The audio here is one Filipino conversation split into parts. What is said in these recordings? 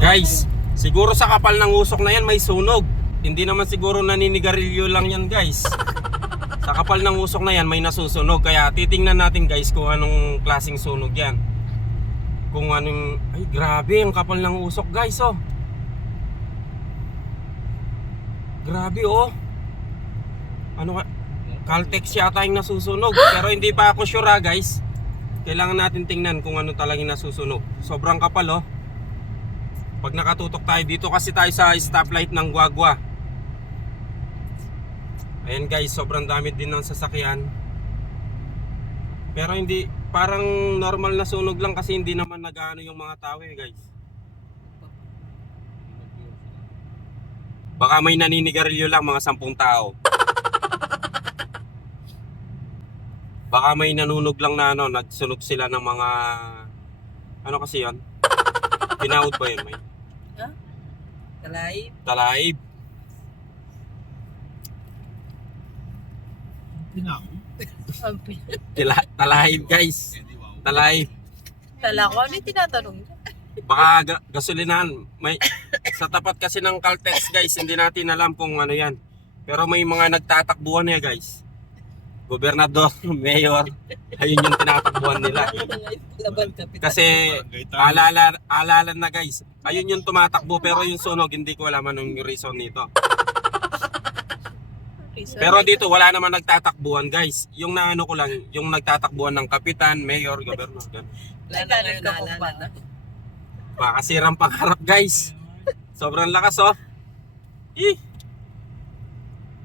Guys, siguro sa kapal ng usok na yan may sunog. Hindi naman siguro naninigarilyo lang yan guys. Sa kapal ng usok na yan may nasusunog. Kaya titingnan natin guys kung anong klaseng sunog yan. Kung anong... Ay grabe ang kapal ng usok guys oh. Grabe oh. Ano ka? Caltex yata yung nasusunog. Pero hindi pa ako sure guys. Kailangan natin tingnan kung ano talagang nasusunog. Sobrang kapal oh. Pag nakatutok tayo dito kasi tayo sa stoplight ng Guagua. Ayan guys, sobrang dami din ng sasakyan. Pero hindi, parang normal na sunog lang kasi hindi naman nag-ano yung mga tao eh guys. Baka may naninigarilyo lang mga 10 tao. Baka may nanunog lang na ano, nagsunog sila ng mga... Ano kasi yan? Pinaud ba yun? May? Talaib. Talaib. Talaib guys. Talaib. Tala ko, ano yung tinatanong niya? Baka gasolinahan. May, sa tapat kasi ng Caltex guys, hindi natin alam kung ano yan. Pero may mga nagtatakbuhan niya guys. Gobernador, mayor, ayun yung tinatakbuhan nila. Kasi alala na guys, ayun yung tumatakbo pero yung sunog hindi ko alam anong reason nito. Pero dito wala naman nagtatakbuhan guys. Yung naano ko lang, yung nagtatakbuhan ng kapitan, mayor, gobernador. Wala na ngayon naalala. Baka sirang pangarap guys. Sobrang lakas oh.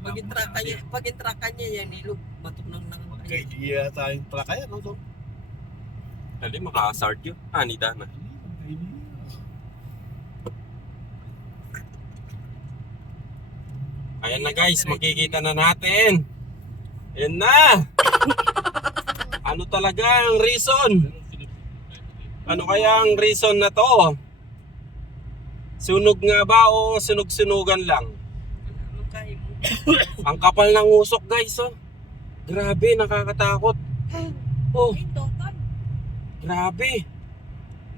Pag intraka niya yan, nilog, batok ng nangamakay. Okay, iya tayong truck kaya no to. Dali makakasart yun. Nida na. Ayan na guys, makikita na natin. Ayan na. Ano talaga ang reason? Ano kaya ang reason na to? Sunog nga ba o sunog-sunugan lang? Ang kapal ng usok guys oh. Grabe, nakakatakot. Oh, grabe.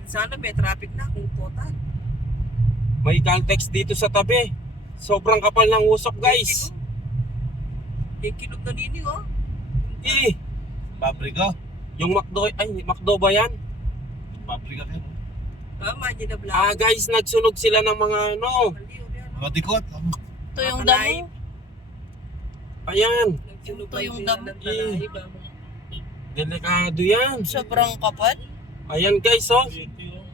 Sana may traffic na kung total. May Caltex dito sa tabi. Sobrang kapal ng usok guys. Kinog na nini oh. Pabrika. Yung McDo, ay McDo ba yan? Pabrika kayo. Manya na vlog. Guys, nagsunog sila ng mga ano. Mga dikot. Ito yung damo. Ayan, Ito yung damo. delikado yan. Sobrang kapal. Ayan guys oh.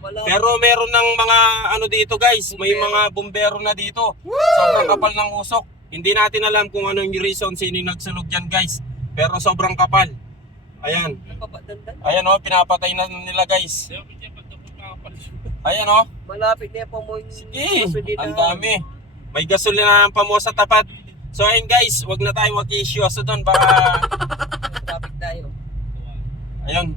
Pero meron ng mga ano dito guys, may mga bumbero na dito. Sobrang kapal ng usok. Hindi natin alam kung ano yung reason sino yung nagsunog dyan guys. Pero sobrang kapal. Ayan. Ayan oh, pinapatay na nila guys. Ayan oh. Malapit na pa mo yung Sige, ang dami. May gasolina pa mo sa tapat. So ayun guys, wag na tayo mag-issue doon baka traffic tayo. ayun.